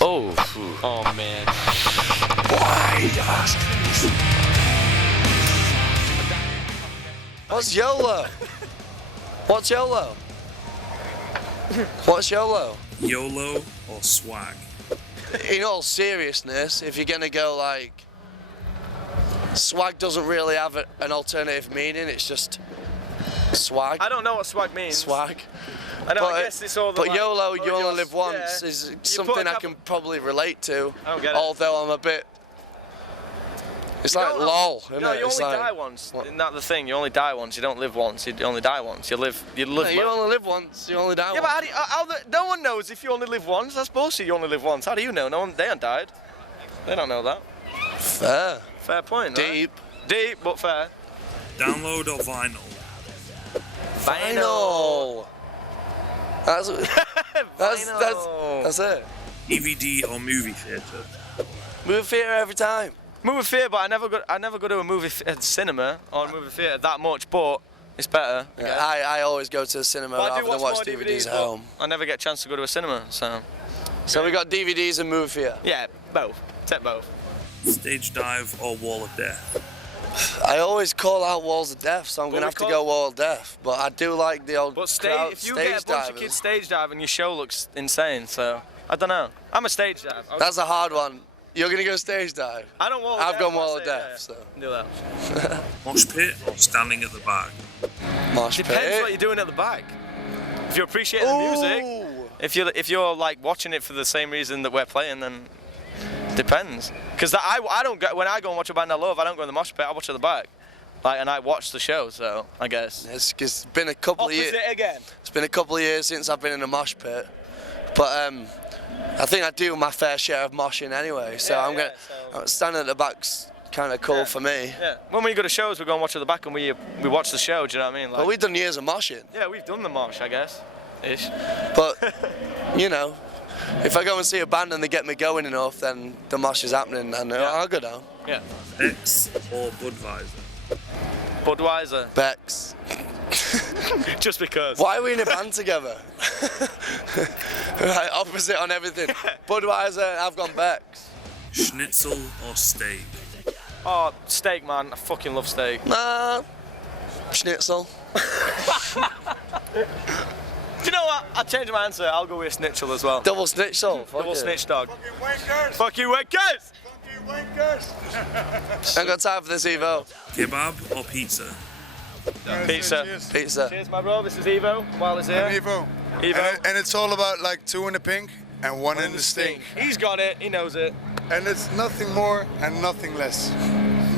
Oh. Oh man. Why does What's YOLO? What's YOLO? What's YOLO? YOLO or swag? In all seriousness, if you're gonna go like, swag doesn't really have an alternative meaning. It's just swag. I don't know what swag means. Swag. I know. But, I guess it's all the. but like, YOLO, you only live once, yeah. is You something put a I couple- can probably relate to. I don't get it. Although I'm a bit. It's like lol, isn't No, it? you It's only like, die once. Isn't that the thing? You only die once. You don't live once. You only die once. You live. You live. You only live once. You only die Yeah, once. but no one knows if you only live once. That's bullshit. You only live once. How do you know? No one. They haven't died. They don't know that. Fair. Fair point. Right? Deep. Deep, but fair. Download or vinyl? Vinyl. That's it. DVD or movie theatre? Movie theatre every time. Movie theatre, but I never go to a movie cinema or a movie theatre that much. But it's better. Yeah, I always go to the cinema But I rather do than watch watch more DVDs at but home. I never get a chance to go to a cinema, so. So we got DVDs and movie theatre. Yeah, both. Take both. Stage dive or wall of death? I always call out walls of death, so I'm Well, gonna we have to call- go wall of death. But I do like the old But crowd, if you stage get a bunch divers. of kids stage diving, your show looks insane. So I don't know. I'm a stage dive. That's a hard one. You're gonna go stage dive. I don't wall. I've death, gone but I wall of say, death, so. Do that. Mosh pit or standing at the back? Mosh Depends pit. what you're doing at the back. If you're appreciating the music, Ooh. if you're like watching it for the same reason that we're playing, then depends. Because I don't go when I go and watch a band I love, I don't go in the mosh pit. I watch at the back, like, and I watch the show. So I guess. It's been a couple of years. Opposite again. It's been a couple of years since I've been in a mosh pit, but I think I do my fair share of moshing anyway. So Yeah, I'm gonna standing at the back's kind of cool for me. Yeah. When we go to shows, we go and watch at the back and we watch the show. Do you know what I mean? Like, But we've done years of moshing. yeah, we've done the mosh, I guess. Ish. But you know, if I go and see a band and they get me going enough, then the mosh is happening, and I'll go down. Yeah. X or Budweiser? Budweiser. Bex. Just because. Why are we in a band together? Right, opposite on everything. Budweiser, I've gone Bex. Schnitzel or steak? Oh, steak, man. I fucking love steak. Nah, schnitzel. Do you know what? I'll change my answer. I'll go with schnitzel as well. Double schnitzel. Double snitch dog. Fucking wankers! Fuck you, wankers! Fucking wankers! Ain't got time for this, Evo. Kebab or pizza? Pizza. Cheers. Pizza. Cheers, my bro. This is Evo. While he's here. I'm Evo. Evo. And it's all about like two in the pink and one in the stink. He's got it. He knows it. And it's nothing more and nothing less.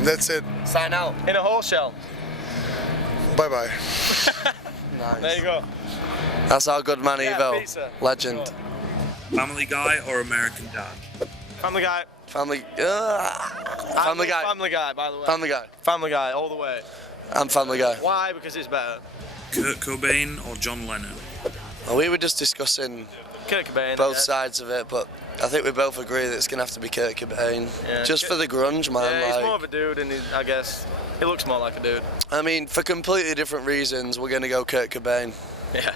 That's it. Sign out. In a whole shell. Bye bye. Nice. There you go. That's our good man, Yeah, Evo. pizza. Legend. Family Guy or American Dad? Family Guy. Family. Family Guy. Family Guy, by the way. Family Guy. Family Guy, all the way. I'm Family Guy. Why? Because it's better. Kurt Cobain or John Lennon? Well, we were just discussing Kurt Cobain. both yeah. sides of it, but I think we both agree that it's gonna have to be Kurt Cobain. Yeah. Just for the grunge, man. Yeah, he's like, more of a dude, and I guess he looks more like a dude. I mean, for completely different reasons, we're gonna go Kurt Cobain. Yeah.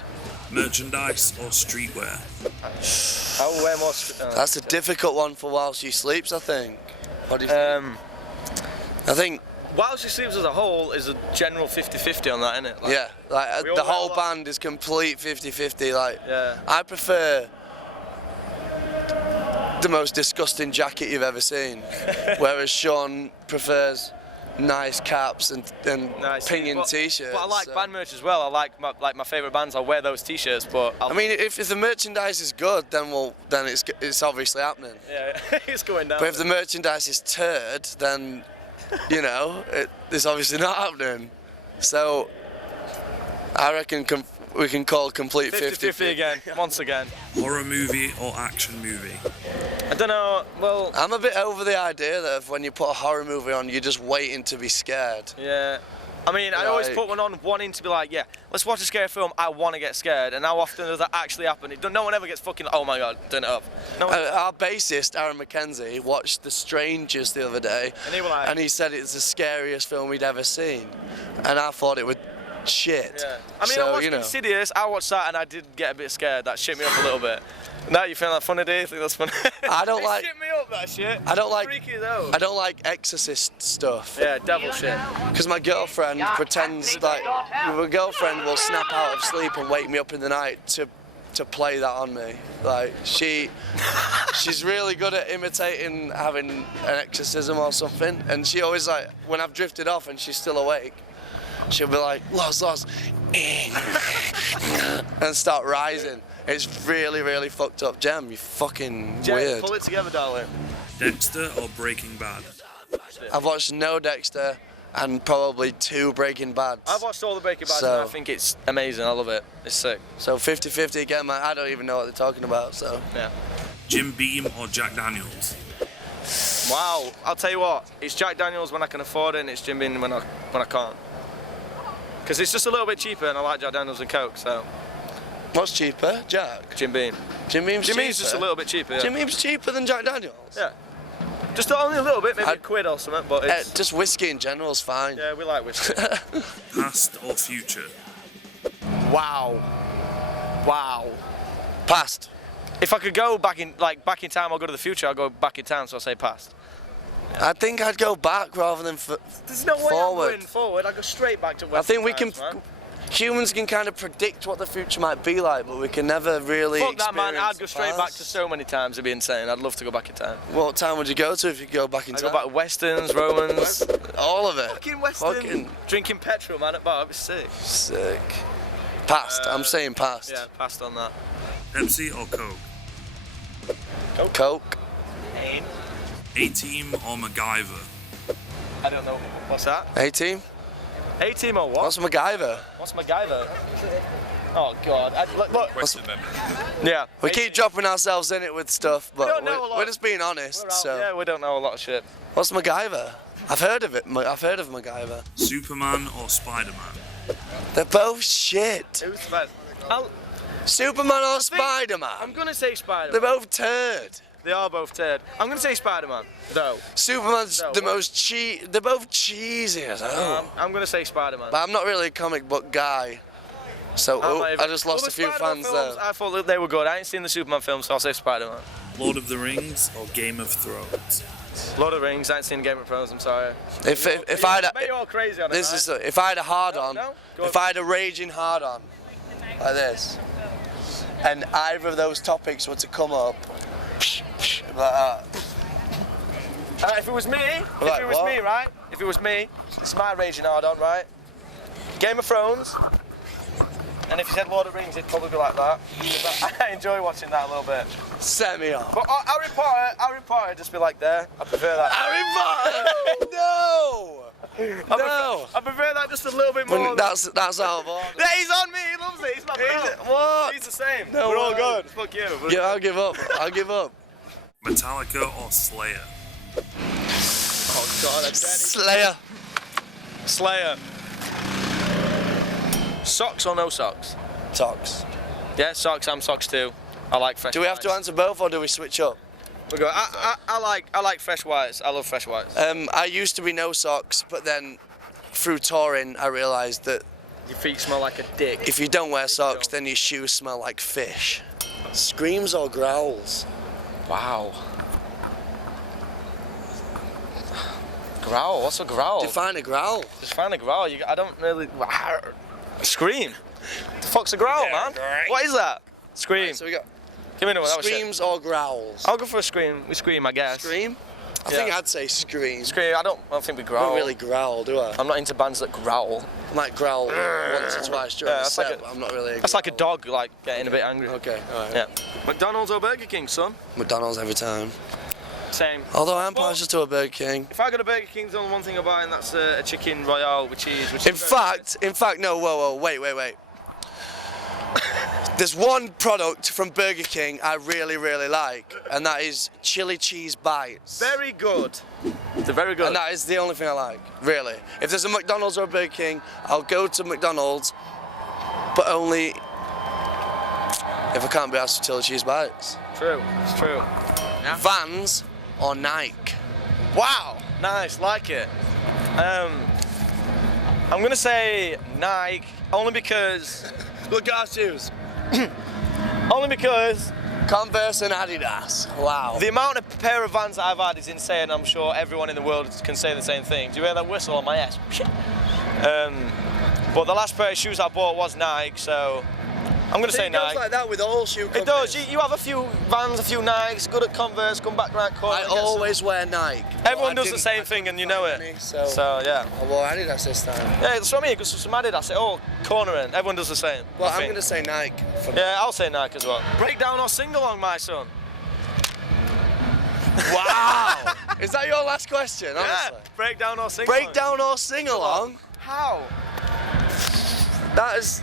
Merchandise or streetwear? I will wear more. That's a difficult one for while she sleeps, I think. What do you think? I think, While She Sleeps as a whole is a general 50-50 on that, isn't it? Like, yeah, like we all the wear a whole lot. band is complete 50-50. Like, Yeah. I prefer the most disgusting jacket you've ever seen, whereas Sean prefers nice caps and Nice. pinging But- t-shirts. But I like so. band merch as well. I like my favourite bands. I'll wear those t-shirts, but I mean, if the merchandise is good, then it's obviously happening. yeah, it's going down. But if the merchandise is turd, then you know it's obviously not happening. So I reckon we can call complete 50-50 again, once again. Horror movie or action movie? I don't know. Well, I'm a bit over the idea that when you put a horror movie on, you're just waiting to be scared. yeah. I mean, I always Like- put one on wanting to be like, yeah, let's watch a scary film. I want to get scared. And how often does that actually happen? No one ever gets fucking like, oh my god, turn it up. No one, Our bassist, Aaron McKenzie, watched The Strangers the other day, And he said it's the scariest film he'd ever seen, and I thought it was shit. yeah. I mean, so, I watched you know, Insidious. I watched that and I did get a bit scared. That shit me up a little bit. No, you find that funny, do you? Think that's funny? I don't They like. shit me up, that shit. I don't like. Freaky though. I don't like exorcist stuff. Yeah, devil shit. Because my girlfriend pretends like my girlfriend will snap out of sleep and wake me up in the night to play that on me. Like she's really good at imitating having an exorcism or something, and she always like when I've drifted off and she's still awake, she'll be like Loz, and start rising. It's really, really fucked up. Jem, you fucking weird. Pull it together, darling. Dexter or Breaking Bad? I've watched no Dexter and probably 2 Breaking Bads. I've watched all the Breaking Bads So- and I think it's amazing. I love it. It's sick. So 50-50 again, man. I don't even know what they're talking about, so. Yeah. Jim Beam or Jack Daniels? Wow. I'll tell you what. It's Jack Daniels when I can afford it, and it's Jim Beam when I can't. Because it's just a little bit cheaper, and I like Jack Daniels and Coke, so. What's cheaper? Jack? Jim Beam. Jim Beam's Jim cheaper? Beam's just a little bit cheaper. Yeah. Jim Beam's cheaper than Jack Daniels? Yeah. Just only a little bit, maybe a I'd- quid or something, but it's. Just whiskey in general is fine. Yeah, we like whiskey. Past or future? Wow. Wow. Past. If I could go back in time or go to the future, I'll go back in time, so I'll say past. I think I'd go back rather than There's no way forward. I'm going forward. I go straight back to I Western think we can. times, man. Humans can kind of predict what the future might be like, but we can never really. Fuck that, man. experience I'd go the straight back past. to so many times. It'd be insane. I'd love to go back in time. What time would you go to if you go back in I'd time? go back to Westerns, Romans. All of it. Fucking Western. Fucking Drinking petrol, man, at bar. That'd be sick. sick. Past. I'm saying past. Yeah, passed on that. Pepsi or Coke? Coke. A-Team or MacGyver? I don't know. What's that? A-Team. A-Team or what? What's MacGyver? What's MacGyver? Oh, God. Look. Yeah. We keep dropping ourselves in it with stuff, but don't know a lot. we're just being honest. We're out- So, Yeah, we don't know a lot of shit. what's MacGyver? I've heard of it. I've heard of MacGyver. Superman or Spider-Man? They're both shit. Who's the best? Superman or I'm Spider-Man? gonna say Spider-Man. They're both turd. They are both turd. I'm gonna say Spider-Man, though. Superman's No, the what? most They're both cheesy as hell. I'm gonna say Spider-Man. But I'm not really a comic book guy. So I'm not I even- just Well, lost the a few Spider-Man fans films, there. I thought that they were good. I ain't seen the Superman films, so I'll say Spider-Man. Lord of the Rings or Game of Thrones? Lord of the Rings, I ain't seen Game of Thrones, I'm sorry. If I had You're all crazy on it, this right? is if I had a hard on, No? Go if on. I had a raging hard on, like this, and either of those topics were to come up, like that. If it was me, Like what? right? If it was me, this is my raging hard on, right? Game of Thrones, and if you said Lord of the Rings, it'd probably be like that. I enjoy watching that a little bit. Set me off. But Harry Potter, just be like there. I prefer that. Harry Potter! No! No! I prefer that just a little bit more. That's out of order. Yeah, he's on me. He loves it. He's not What? He's the same. No We're all way. good. Fuck you. Yeah, I'll give up. I'll give up. Metallica or Slayer? Oh God, I'm Slayer. Slayer. Socks or no socks? Socks. Yeah, socks. I'm socks too. I like fresh. Do we have to whites. answer both or do we switch up? We go. I like fresh whites. I love fresh whites. I used to be no socks, but then through touring, I realised that Your feet smell like a dick. if you don't wear socks, then your shoes smell like fish. Screams or growls? Wow. Growl. What's a growl? Define a growl. Just find a growl. I don't really. Scream. The fuck's a growl, man? What is that? Scream. So we got Give me another one. That was shit. screams or growls. I'll go for a scream. We scream, I guess. Scream? I Yeah. think I'd say scream. Scream. I don't think we I growl. don't really growl, do I? I'm not into bands that growl. I might growl once or twice during Yeah, the that's set, like a- but I'm not really. That's like a dog, like getting a bit angry. Okay, alright. Yeah. McDonald's or Burger King, son? McDonald's every time. Same. Although I am Well- partial to a Burger King. If I go to Burger King, there's only one thing about it, and that's a chicken royale with cheese. Which In is very fact, no, whoa, wait. There's one product from Burger King I really, really like, and that is chili cheese bites. very good. They're very good. And that is the only thing I like, really. If there's a McDonald's or a Burger King, I'll go to McDonald's, but only if I can't be asked for chili cheese bites. True. It's true. Vans or Nike? Wow. Nice. Like it. I'm gonna say Nike only because. Look at our shoes. Only because Converse and Adidas. Wow. The amount of pair of Vans that I've had is insane. I'm sure everyone in the world can say the same thing. Do you hear that whistle on my ass? But the last pair of shoes I bought was Nike, so I'm going to say It goes Nike. like that with all shoe companies. It does. You have a few Vans, a few Nikes, good at Converse, come back right corner. I always wear Nike. Everyone But I does the didn't- same thing and you know it. Any, so yeah. I wore Adidas this time. Yeah, that's what I mean, because some Adidas, cornering. Everyone does the same. Well, I I'm think. going to say Nike. For Yeah, I'll say Nike as well. Breakdown or sing along, my son? Wow. Is that your last question, honestly? Yeah. Breakdown or sing along? Breakdown or sing along? How? That is.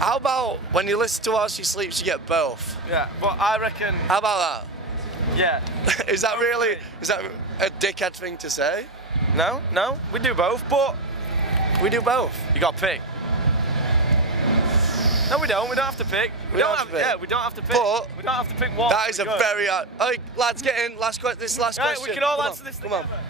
How about when you listen to while she sleeps, you get both? Yeah, but I reckon. How about Yeah. that? Is that a dickhead thing to say? No, we do both, but We do both. you got to pick. No, we don't. We don't have to pick. We don't have to pick. Yeah, we don't have to pick. But we don't have to pick one. That is a Good. very. Hey, lads, get in. This last Right, question. we can all Come answer on. this Come on. together.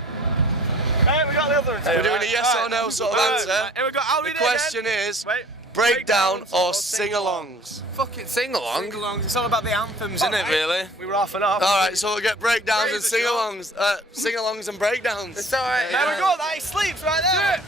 Right, we got the other one. We're doing a yes or no sort of answer. Right, here we go. I'll The read it again. question is Wait. breakdown Breakdowns or or sing-alongs? Fucking sing-along. It's all about the anthems, isn't it, really? We were off and off. All right, so we'll get breakdowns and Praise the sing-alongs. Sing-alongs and breakdowns. It's all right. There we go. That he sleeps right there.